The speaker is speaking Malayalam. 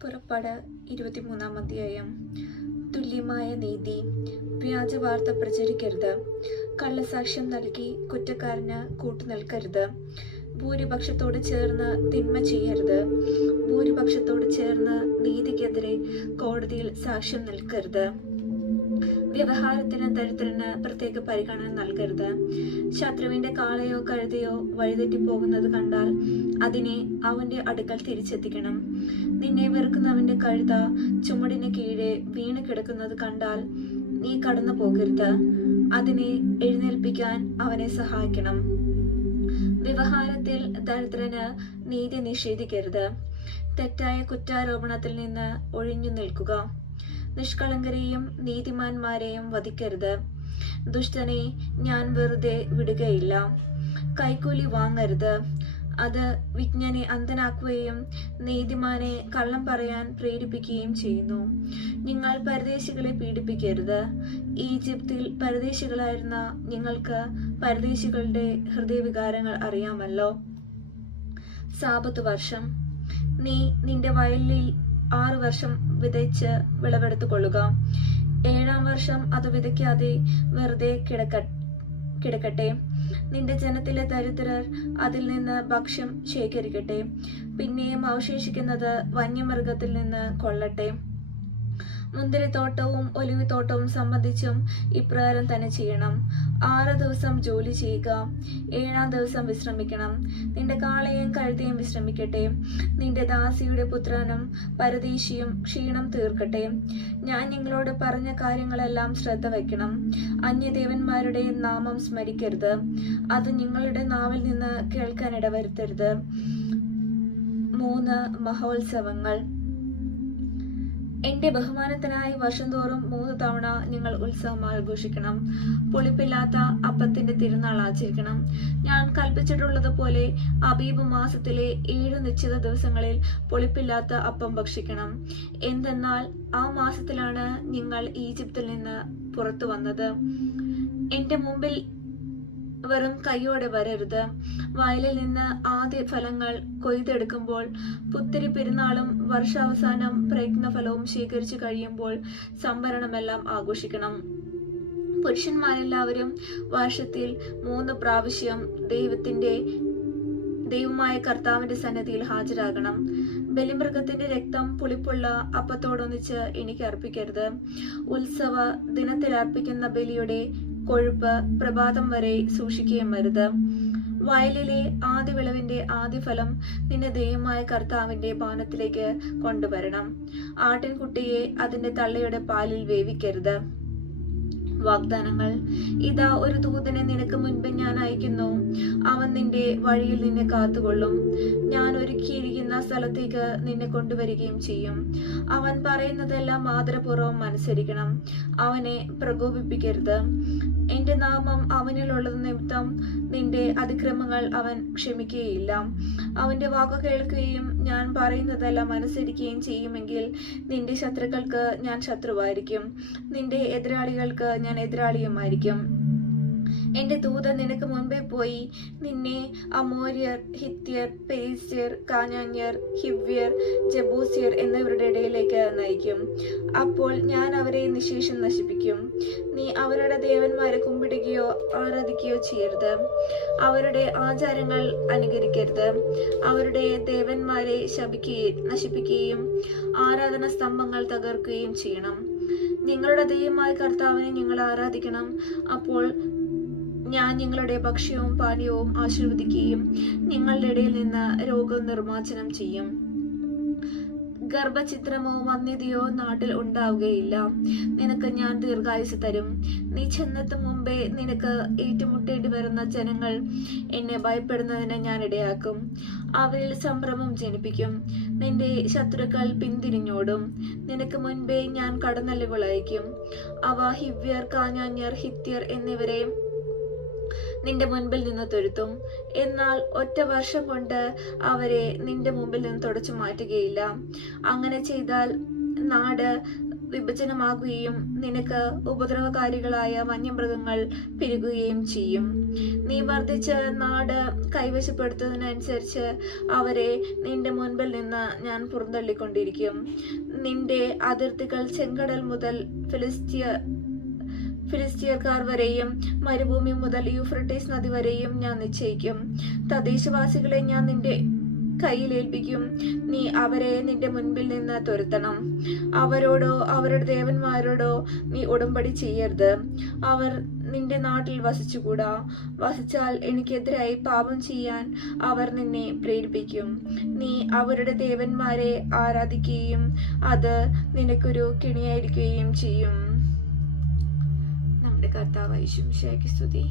പുറപ്പാട് 23-ാം അധ്യായം. തുല്യമായ നീതി. വ്യാജവാർത്ത പ്രചരിക്കരുത്. കള്ളസാക്ഷ്യം നൽകി കുറ്റക്കാരന് കൂട്ടുനിൽക്കരുത്. ഭൂരിപക്ഷത്തോട് ചേർന്ന് തിന്മ ചെയ്യരുത്. ഭൂരിപക്ഷത്തോട് ചേർന്ന് നീതിക്കെതിരെ കോടതിയിൽ സാക്ഷ്യം നിൽക്കരുത്. വ്യവഹാരത്തിന് ദരിദ്രന് പ്രത്യേക പരിഗണന നൽകരുത്. ശത്രുവിന്റെ കാളയോ കഴുതയോ വഴിതെറ്റിപ്പോകുന്നത് കണ്ടാൽ അതിനെ അവന്റെ അടുക്കൽ തിരിച്ചെത്തിക്കണം. നിന്നെ വെറുക്കുന്നവന്റെ കഴുത ചുമടിന് കീഴെ വീണ് കിടക്കുന്നത് കണ്ടാൽ നീ കടന്നു പോകരുത്. അതിനെ എഴുന്നേൽപ്പിക്കാൻ അവനെ സഹായിക്കണം. വ്യവഹാരത്തിൽ ദരിദ്രന് നീതി നിഷേധിക്കരുത്. തെറ്റായ കുറ്റാരോപണത്തിൽ നിന്ന് ഒഴിഞ്ഞു നിൽക്കുക. നിഷ്കളങ്കരെയും നീതിമാന്മാരെയും വധിക്കരുത്. ദുഷ്ടനെ ഞാൻ വെറുതെ വിടുകയില്ല. കൈക്കൂലി വാങ്ങരുത്. അത് വിജ്ഞനെ അന്ധനാക്കുകയും നീതിമാനെ കള്ളം പറയാൻ പ്രേരിപ്പിക്കുകയും ചെയ്യുന്നു. നിങ്ങൾ പരദേശികളെ പീഡിപ്പിക്കരുത്. ഈജിപ്തിൽ പരദേശികളായിരുന്ന നിങ്ങൾക്ക് പരദേശികളുടെ ഹൃദയവികാരങ്ങൾ അറിയാമല്ലോ. സാബത്ത് വർഷം. നീ നിന്റെ വയലിൽ 6 വർഷം വിതച്ച് വിളവെടുത്തു കൊള്ളുക. 7-ാം വർഷം അത് വിതയ്ക്കാതെ വെറുതെ കിടക്കട്ടെ. നിന്റെ ജനത്തിലെ ദരിദ്രർ അതിൽ നിന്ന് ഭക്ഷ്യം ശേഖരിക്കട്ടെ. പിന്നെയും അവശേഷിക്കുന്നത് വന്യമൃഗത്തിൽ നിന്ന് കൊള്ളട്ടെ. മുന്തിരിത്തോട്ടവും ഒലിവുതോട്ടവും സംബന്ധിച്ചും ഇപ്രകാരം തന്നെ ചെയ്യണം. 6 ദിവസം ജോലി ചെയ്യുക. 7-ാം ദിവസം വിശ്രമിക്കണം. നിന്റെ കാളയും കഴുതയും വിശ്രമിക്കട്ടെ. നിന്റെ ദാസിയുടെ പുത്രനും പരദേശിയും ക്ഷീണം തീർക്കട്ടെ. ഞാൻ നിങ്ങളോട് പറഞ്ഞ കാര്യങ്ങളെല്ലാം ശ്രദ്ധ വയ്ക്കണം. അന്യദേവന്മാരുടെ നാമം സ്മരിക്കരുത്. അത് നിങ്ങളുടെ നാവിൽ നിന്ന് കേൾക്കാനിടവരുത്തരുത്. 3 മഹോത്സവങ്ങൾ. എന്റെ ബഹുമാനത്തിനായി വർഷം തോറും 3 തവണ നിങ്ങൾ ഉത്സവം ആഘോഷിക്കണം. പുളിപ്പില്ലാത്ത അപ്പത്തിന്റെ തിരുനാൾ ആചരിക്കണം. ഞാൻ കൽപ്പിച്ചിട്ടുള്ളതുപോലെ അബീബ് മാസത്തിലെ 7 നിശ്ചിത ദിവസങ്ങളിൽ പുളിപ്പില്ലാത്ത അപ്പം ഭക്ഷിക്കണം. എന്തെന്നാൽ ആ മാസത്തിലാണ് നിങ്ങൾ ഈജിപ്തിൽ നിന്ന് പുറത്തു വന്നത്. എന്റെ മുമ്പിൽ വെറും കൈയോടെ വരരുത്. വയലിൽ നിന്ന് ആദ്യ ഫലങ്ങൾ കൊയ്തെടുക്കുമ്പോൾ, പുത്തിരി പെരുന്നാളും വർഷാവസാനം പ്രയത്നഫലവും ശേഖരിച്ചു കഴിയുമ്പോൾ സംഭരണമെല്ലാം ആഘോഷിക്കണം. പുരുഷന്മാരെല്ലാവരും വർഷത്തിൽ 3 പ്രാവശ്യം ദൈവമായ കർത്താവിന്റെ സന്നിധിയിൽ ഹാജരാകണം. ബലിമൃഗത്തിന്റെ രക്തം പുളിപ്പുള്ള അപ്പത്തോടൊന്നിച്ച് എനിക്ക് അർപ്പിക്കരുത്. ഉത്സവ ദിനത്തിൽ അർപ്പിക്കുന്ന ബലിയുടെ കൊഴുപ്പ് പ്രഭാതം വരെ സൂക്ഷിക്കുകയും വരുത്. വയലിലെ ആദ്യ വിളവിന്റെ ആദ്യഫലം നിന്റെ ദൈവമായ കർത്താവിന്റെ ഭവനത്തിലേക്ക് കൊണ്ടുവരണം. ആട്ടിൻകുട്ടിയെ അതിന്റെ തള്ളയുടെ പാലിൽ വേവിക്കരുത്. വാഗ്ദാനങ്ങൾ. ഇതാ, ഒരു ദൂതനെ നിനക്ക് മുൻപ് ഞാൻ അയക്കുന്നു. അവൻ നിന്റെ വഴിയിൽ നിന്നെ കാത്തുകൊള്ളും. ഞാൻ ഒരുക്കിയിരിക്കുന്ന സ്ഥലത്തേക്ക് നിന്നെ കൊണ്ടുവരികയും ചെയ്യും. അവൻ പറയുന്നതെല്ലാം ആദരപൂർവ്വം അനുസരിക്കണം. അവനെ പ്രകോപിപ്പിക്കരുത്. എന്റെ നാമം അവനിലുള്ളത് നിമിത്തം നിന്റെ അതിക്രമങ്ങൾ അവൻ ക്ഷമിക്കുകയില്ല. അവന്റെ വാക്കു കേൾക്കുകയും ഞാൻ പറയുന്നതെല്ലാം അനുസരിക്കുകയും ചെയ്യുമെങ്കിൽ നിന്റെ ശത്രുക്കൾക്ക് ഞാൻ ശത്രുവായിരിക്കും. നിന്റെ എതിരാളികൾക്ക് ഞാൻ എതിരാളിയുമായിരിക്കും. എന്റെ ദൂതൻ നിനക്ക് മുൻപേ പോയി നിന്നെ അമോര്യർ, ഹിത്യർ, പെരിസ്യർ, കാനാന്യർ, ഹിവ്യർ, ജബൂസ്യർ എന്നിവരുടെ ഇടയിലേക്ക് നയിക്കും. അപ്പോൾ ഞാൻ അവരെ നിശേഷം നശിപ്പിക്കും. നീ അവരുടെ ദേവന്മാരെ കുമ്പിടുകയോ ആരാധിക്കുകയോ ചെയ്യരുത്. അവരുടെ ആചാരങ്ങൾ അനുകരിക്കരുത്. അവരുടെ ദേവന്മാരെ നശിപ്പിക്കുകയും ആരാധന സ്തംഭങ്ങൾ തകർക്കുകയും ചെയ്യണം. നിങ്ങളുടെ ദൈവമായ കർത്താവിനെ നിങ്ങൾ ആരാധിക്കണം. അപ്പോൾ ഞാൻ നിങ്ങളുടെ ഭക്ഷ്യവും പാനീയവും ആശീർവദിക്കുകയും നിങ്ങളുടെ ഇടയിൽ നിന്ന് രോഗനിർമ്മാർജ്ജനം ചെയ്യും. ഗർഭഛിദ്രമോ വന്ധ്യതയോ നാട്ടിൽ ഉണ്ടാവുകയില്ല. നിനക്ക് ഞാൻ ദീർഘായുസ് തരും. നീ ചെന്നെത്തും മുമ്പേ നിനക്ക് ഏറ്റുമുട്ടേണ്ടി വരുന്ന ജനങ്ങൾ എന്നെ ഭയപ്പെടുന്നതിന് ഞാൻ ഇടയാക്കും. അവരിൽ സംഭ്രമം ജനിപ്പിക്കും. നിന്റെ ശത്രുക്കൾ പിന്തിരിഞ്ഞോടും. നിനക്ക് മുൻപേ ഞാൻ കടന്നലുകൾ അയക്കും. അവ ഹിവ്യർ, കാനാന്യർ, ഹിത്യർ എന്നിവരെ നിന്റെ മുൻപിൽ നിന്ന് തുരുത്തും. എന്നാൽ 1 വർഷം കൊണ്ട് അവരെ നിന്റെ മുമ്പിൽ നിന്ന് തുടച്ചു മാറ്റുകയില്ല. അങ്ങനെ ചെയ്താൽ നാട് വിഭജനമാകുകയും നിനക്ക് ഉപദ്രവകാരികളായ വന്യമൃഗങ്ങൾ പെരുകുകയും ചെയ്യും. നീ വർദ്ധിച്ച് നാട് കൈവശപ്പെടുത്തുന്നതിനനുസരിച്ച് അവരെ നിന്റെ മുൻപിൽ നിന്ന് ഞാൻ പുറന്തള്ളിക്കൊണ്ടിരിക്കും. നിന്റെ അതിർത്തികൾ ചെങ്കടൽ മുതൽ ഫിലിസ്തീയർക്കാർ വരെയും മരുഭൂമി മുതൽ യൂഫ്രട്ടീസ് നദി വരെയും ഞാൻ നിശ്ചയിക്കും. തദ്ദേശവാസികളെ ഞാൻ നിന്റെ കയ്യിലേൽപ്പിക്കും. നീ അവരെ നിന്റെ മുൻപിൽ നിന്ന് തുരത്തണം. അവരോടോ അവരുടെ ദേവന്മാരോടോ നീ ഉടമ്പടി ചെയ്യരുത്. അവർ നിന്റെ നാട്ടിൽ വസിച്ചുകൂടാ. വസിച്ചാൽ എനിക്കെതിരായി പാപം ചെയ്യാൻ അവർ നിന്നെ പ്രേരിപ്പിക്കും. നീ അവരുടെ ദേവന്മാരെ ആരാധിക്കുകയും അത് നിനക്കൊരു കെണിയായിരിക്കുകയും ചെയ്യും. നമ്മുടെ കർത്താവായ യേശുമിശിഹായ്ക്ക് സ്തുതി.